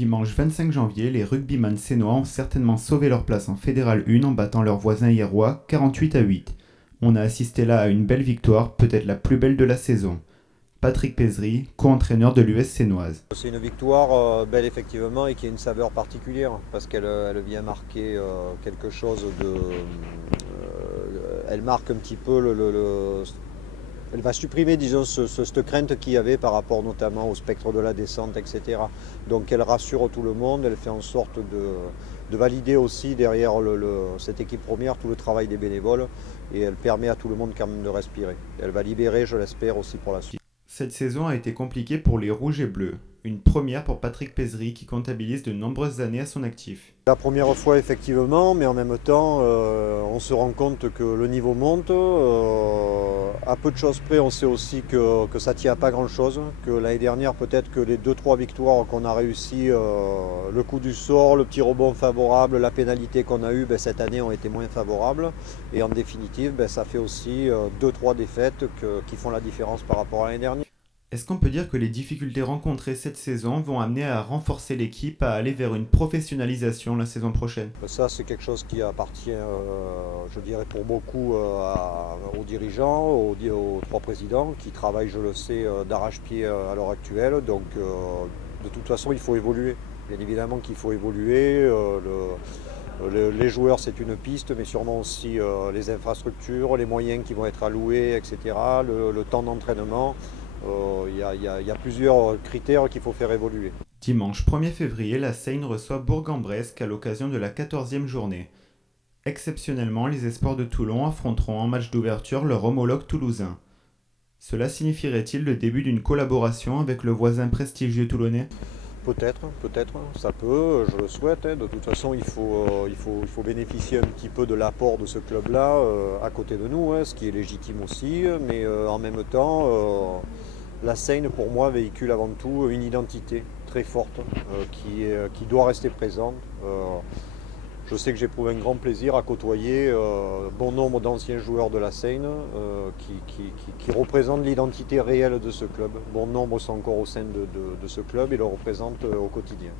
Dimanche 25 janvier, les rugbyman sénois ont certainement sauvé leur place en Fédéral 1 en battant leurs voisins hiérois 48-8. On a assisté là à une belle victoire, peut-être la plus belle de la saison. Patrick Pézry, co-entraîneur de l'US sénoise. C'est une victoire belle effectivement et qui a une saveur particulière parce qu'elle elle vient marquer quelque chose de... elle marque un petit peu elle va supprimer, disons, cette crainte qu'il y avait par rapport notamment au spectre de la descente, etc. Donc elle rassure tout le monde, elle fait en sorte de valider aussi derrière cette équipe première tout le travail des bénévoles et elle permet à tout le monde quand même de respirer. Elle va libérer, je l'espère, aussi pour la suite. Cette saison a été compliquée pour les Rouges et Bleus. Une première pour Patrick Pézry qui comptabilise de nombreuses années à son actif. La première fois effectivement, mais en même temps on se rend compte que le niveau monte. À peu de choses près, on sait aussi que ça ne tient à pas grand chose, que l'année dernière peut-être que les 2-3 victoires qu'on a réussi, le coup du sort, le petit rebond favorable, la pénalité qu'on a eue, cette année ont été moins favorables. Et en définitive, ça fait aussi 2-3 défaites qui font la différence par rapport à l'année dernière. Est-ce qu'on peut dire que les difficultés rencontrées cette saison vont amener à renforcer l'équipe à aller vers une professionnalisation la saison prochaine? Ça, c'est quelque chose qui appartient, je dirais, pour beaucoup aux dirigeants, aux trois présidents, qui travaillent, je le sais, d'arrache-pied à l'heure actuelle. Donc, de toute façon, il faut évoluer. Bien évidemment qu'il faut évoluer. Les joueurs, c'est une piste, mais sûrement aussi les infrastructures, les moyens qui vont être alloués, etc., le temps d'entraînement. Il y a plusieurs critères qu'il faut faire évoluer. Dimanche 1er février, la Seine reçoit Bourg-en-Bresse à l'occasion de la 14e journée. Exceptionnellement, les Espoirs de Toulon affronteront en match d'ouverture leur homologue toulousain. Cela signifierait-il le début d'une collaboration avec le voisin prestigieux toulonnais? Peut-être, ça peut, je le souhaite. De toute façon, il faut bénéficier un petit peu de l'apport de ce club-là à côté de nous, ce qui est légitime aussi, mais en même temps, la Seine, pour moi, véhicule avant tout une identité très forte qui doit rester présente. Je sais que j'éprouve un grand plaisir à côtoyer bon nombre d'anciens joueurs de la Seine qui représentent l'identité réelle de ce club. Bon nombre sont encore au sein de ce club et le représentent au quotidien.